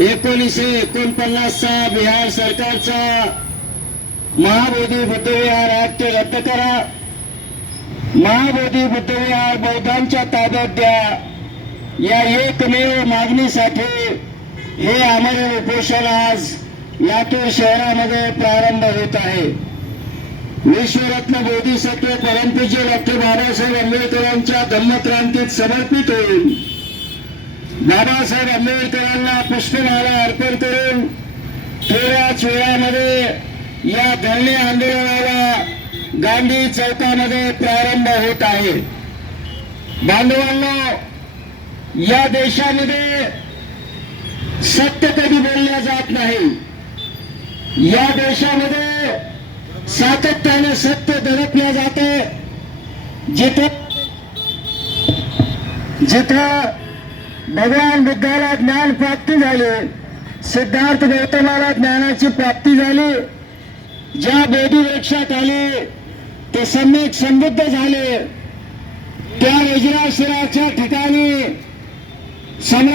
एकोणीसशे एकोणपन्नासचा बिहार सरकारचा महाबोधी बुद्धविहार ऍक्ट रद्द करा. महाबोधी बुद्धविहार बौद्धांच्या ताब्यात द्या. या एकमेव मागणीसाठी हे आमरण उपोषण आज लातूर शहरामध्ये प्रारंभ होत आहे. विश्वरत्न बोधिसत्व परमपूज्य डॉक्टर बाबासाहेब आंबेडकरांच्या धम्मक्रांतीत समर्पित होईल बाबासाहेब आंबेडकरांना पुष्पमाला अर्पण करून थोड्याच वेळामध्ये या धरणे आंदोलनाला गांधी चौकामध्ये प्रारंभ होत आहे. बांधवांना या देशामध्ये सत्य कधी बोलल्या जात नाही. या देशामध्ये सातत्याने सत्य दडपल्या जाते. जिथे जिथं भगवान बुद्धाला ज्ञान प्राप्ती झाली. सिद्धार्थ गौतमाला ज्ञानाची प्राप्ती झाली. ज्या बोधिवृक्षात आले ते सम्यक समृद्ध झाले. त्या वज्राशिराच्या ठिकाणी सम्राट